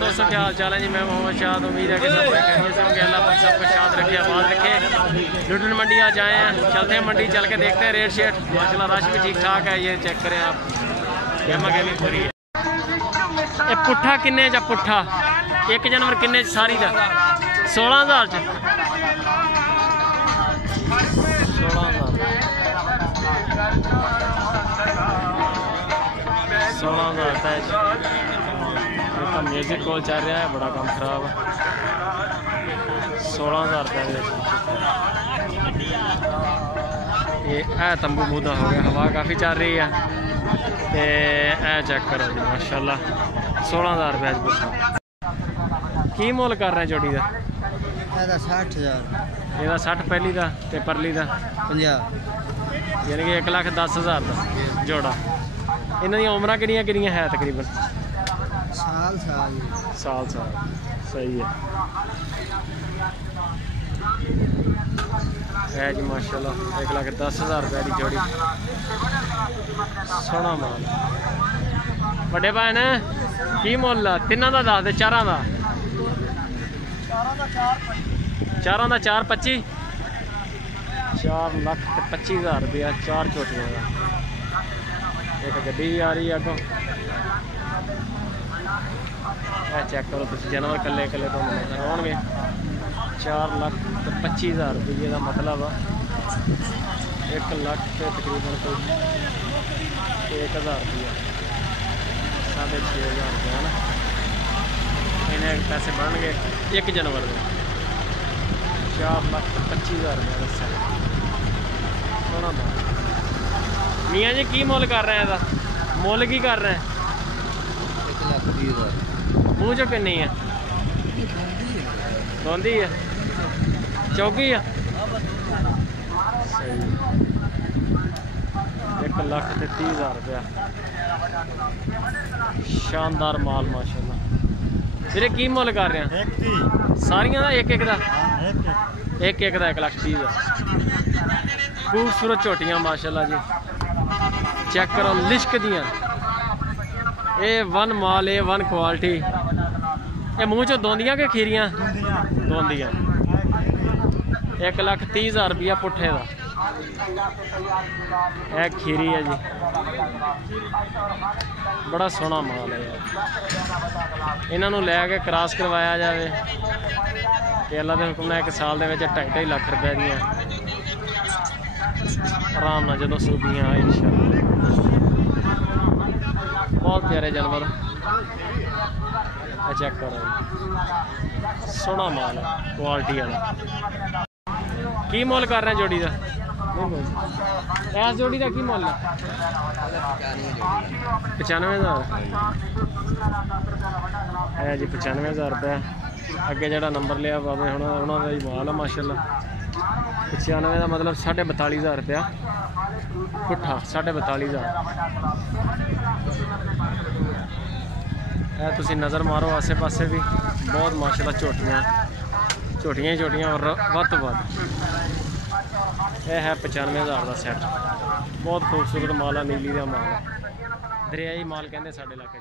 दोस्तों, क्या हाल चाल है जी। मैं मोहम्मद शाद। उम्मीद है कि सब खैरियत से होंगे। अल्लाह पाक सबको शाद रखे, आबाद रखे। लुटन मंडी आज आए हैं, चलते हैं मंडी, चल के देखते हैं रेट शेट। माशाल्लाह रश भी ठीक ठाक है। ये चेक करें आप, गेमा गेमी पूरी है। ये पुट्ठा किन्ने च? पुट्ठा 1 जनवरी किन्ने च? सारी का 16,000 च। 16,000 म्यूजिक कॉल चल रहा है, बड़ा काम खराब है। 16,000 रुपये ये तंबू मूदा हो गया, हवा काफ़ी चल रही है। ते चेक करो जी माशाल्लाह 16,000 रुपये की मुल कर रहे हैं जोड़ी का? 60,000। ये 60 पहली का ते परली का 50, यानी कि 1,10,000 का जोड़ा। इन्हों उम्र किहड़ियां है? तकरीबन साल। सही है जी माशाल्लाह। 1,10,000 रुपये की जोड़ी, सोहना माल। बड़े भाई ने की मुल तिना का दस दे? चारां का 4,25,000 4,25,000 रुपया 4 झोटियों का। एक गड्डी भी आ रही है अगों। चेक करो तुम, जानवर कले कले तो नजर आउणगे। 4,25,000 रुपये का मतलब 1 लाख से तकरीबन कोई 1,000 रुपया, 6,500 रुपया है ना। इन्हें पैसे बन गए 1 जनवरी में 4,25,000 रुपया दसा। सोना बात। मियाँ जी की मुल कर रहे हैं? मुल की कर रहे हैं? 1,20,000। मूँह चो किन्नी है? धोंदी है, चौकी है। सही 1,30,000 रुपया। शानदार माल माशाल्लाह। फिर की मुल कर रहे हैं? सारियां का एक का 1,30,000। खूबसूरत झोटियां माशाल्लाह जी। चेक करो लिश्क दियां, A1 माल, A1 क्वालिटी। ये मूँह चो दोंदियां के खीरियां? दोंदियां। 1,30,000 रुपया पुट्ठे का। यह खीरी है जी, बड़ा सोहना माल है यार। इन्हों लैके क्रॉस करवाया जाए तो अल्लाह के हुक्म 1 साल के 2.5 लाख रुपए दियाँ आराम ना जो सूदियाँ इंशाअल्लाह। बहुत प्यारे जानवर। चेक करो, सोहना माल है, क्वालिटी वाला। की मुल कर रहे हैं जोड़ी का? इस जोड़ी का की मुल है? 95,000 है जी। 95,000 रुपया। अगे जो नंबर लिया बाबे उन्होंने माल है माशाल्लाह। 95 का मतलब 42,500 रुपया पुट्ठा, 42,500। तुसी नज़र मारो आसे पासे भी, बहुत माशाल्लाह झोटियाँ और वध वध। यह है 95,000 का सैट। बहुत खूबसूरत माल है, नीली का माल है, दरियाई माल कहते साढ़े इलाके।